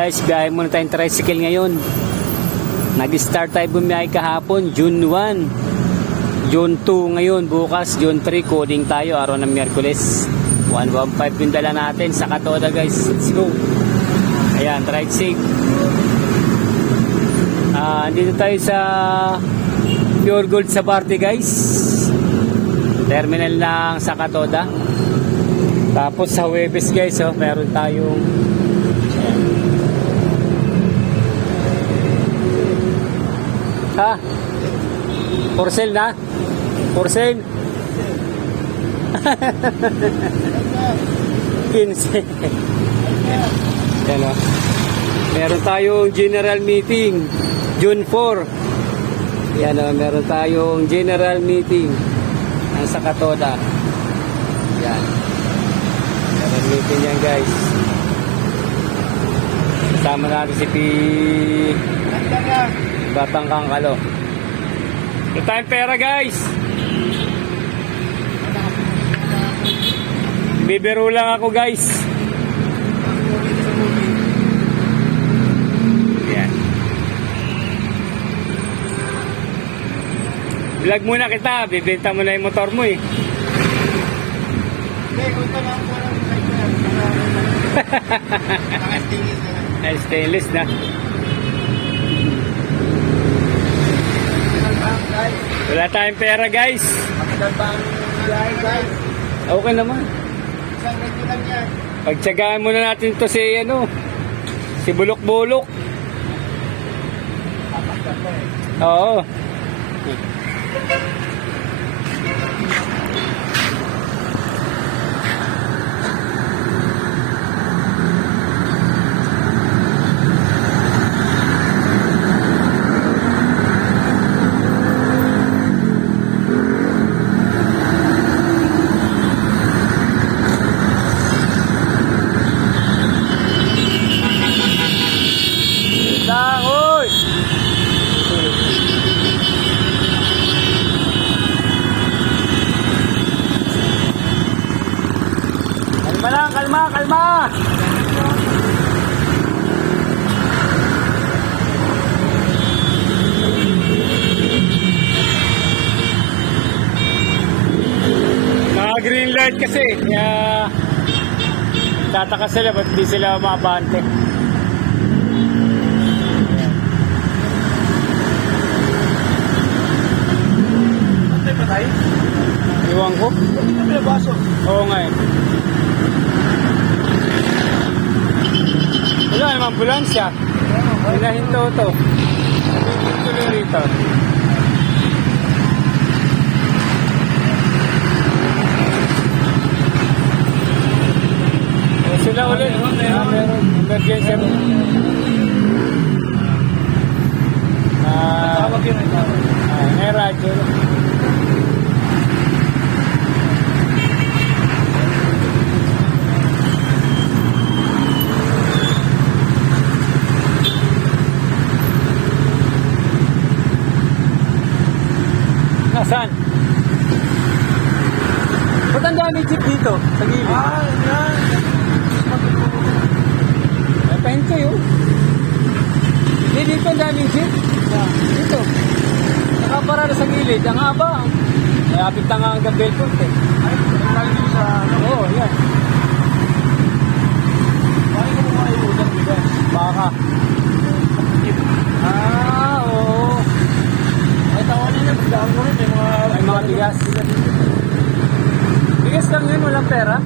Guys, biyahe muna tayong tricycle ngayon. Nag-start tayo bumiyahe kahapon, June 1. June 2 ngayon, bukas June 3, coding tayo, araw ng Miyerkules. 115 yung dala natin sa Katoda guys. Let's go. Ayan, ride safe. Dito tayo sa Pure Gold sa Barte guys. Terminal lang sa Katoda. Tapos sa Huwebes guys, oh, meron tayong for sale na? For sale? 15. Yan o. Meron tayong general meeting June 4. Yan o. Meron tayong general meeting sa Katoda. Yan. General meeting yan guys. Kasama natin si Batang Kangkalo. Ito tayong pera guys. Bibiro lang ako guys. Yan. Vlog muna kita. Bibenta mo na yung motor mo eh. Ay, stainless na. Wala tayong pera guys. Okay naman. Pagtsagaan muna natin to si si Bulok-Bulok. Oo. Kalma! Naka-green light kasi, kaya tataka sila, ba't di sila maabante? Antay pa tayo? Iwan ko? Oo nga eh. Wala naman ambulansya. Hinahinto to. Tuloy rito. Sila ulit. Meron. Emergency. May radyo. Saan? Ba't ang dami jeep dito? Sa gilid? Yan. Ay, pahinto yun. Hindi, dito ang daming jeep. Dito. Nakaparada sa gilid. Ang haba. May apit na nga hanggang Belfort eh. Ay, tayo sa... Oo, yan. Bakit ko mga iudan dito? Baka. Oo. Ay, tawanin na. Magdaan mo rin. May mga bigas. Bigas lang yun, walang pera.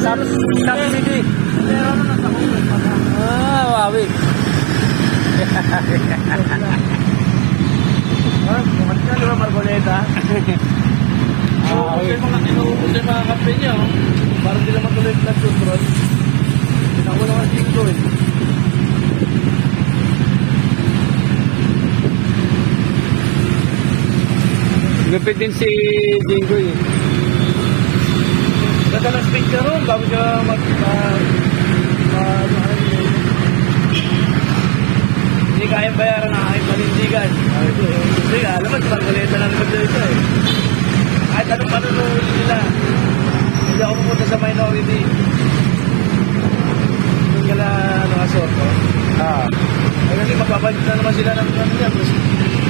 Subsidy. Pera mo na sa kulit. Wawi. Bumat ka, diba, Margoleta? Okay, mga tinuukos yung mga kape niya. Para di lang matuloy yung nagsutrot. Pinakula ka 5 eh. Lupit din si Jingo eh. Ganda ng speaker ron, bago siya hindi kaya bayaran ng aking panindigan. Hindi, alam mo, Margoleta lang naman dito eh. Kahit anong panunuhin nila, hindi ako pumunta sa minority. na nakasort, no? Ah. Ay, kasi mapapalik na naman sila ng ano yan. Kasi,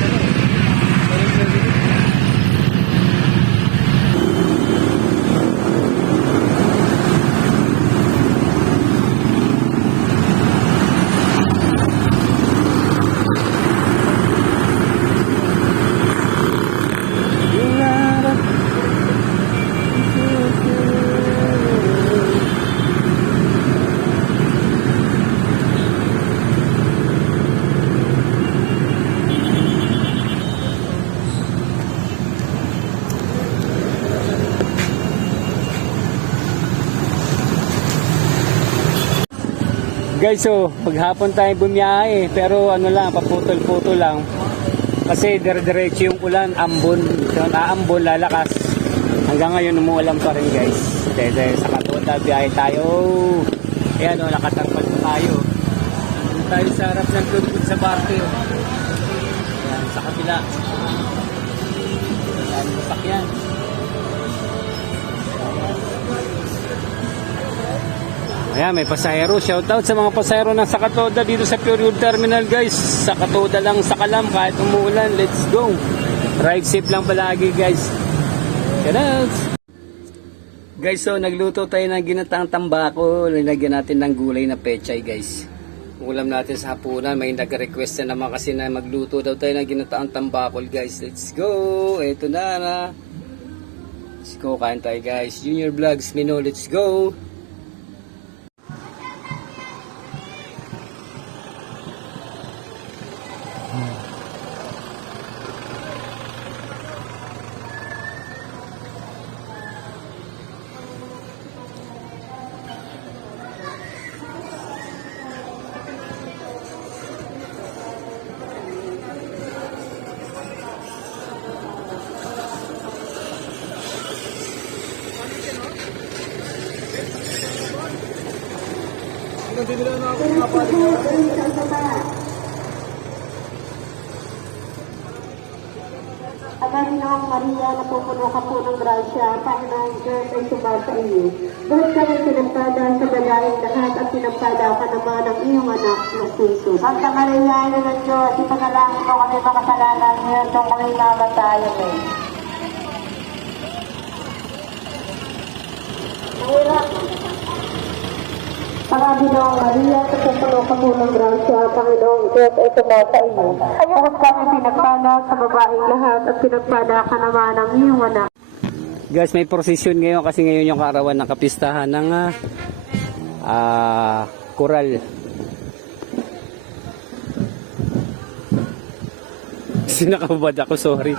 ano, Guys, so maghapon tayo bumiyahe pero ano lang, paputol-putol lang. Kasi dire-diretso yung ulan, ambon, so, aambon, lalakas. Hanggang ngayon umuulan pa rin guys. Dahil sa Katuta, biyahe tayo. Ayan o, nakatarpad na tayo. Dito tayo sa harap ng tugtog sa Barte. Ayan, sa kabila. Ayan, masakyan. Ayan, may pasahero. Shoutout sa mga pasahero ng Sakatoda dito sa Pure Wood Terminal guys. Sakatoda lang sa Kalam kahit umuulan. Let's go. Ride safe lang palagi guys. Shoutout. Guys, so nagluto tayo ng ginataang tambako. Nilagyan natin ng gulay na pechay guys. Ulam natin sa hapunan. May nag-request na naman kasi na magluto daw tayo ng ginataang tambakol guys. Let's go. Ito na. Let's go. Kain tayo guys. Junior Vlogs Mino. Let's go. nabibila na ako mga pali. Panginoong Maria, napupuno ka po ng grasya, Panginoong Diyos ay sumasa sa iyo. Doon ka rin sinampada sa bayaing lahat at sinampada ka naman ng iyong anak na Jesus. Santa Maria, ina ng Diyos, ipanalangin mo kami makasalanan ngayon kung kami namatayan eh. Mahirap. Panginoong Maria, napupuno ka po ng grasya, Panginoong Diyos ay sumasa sa iyo. Doon kami pinagpala sa babaeng lahat at pinagpala ka naman ng iyong anak. Guys, may prosesyon ngayon kasi ngayon yung kaarawan ng kapistahan ng koral. Sinakabad ako, sorry.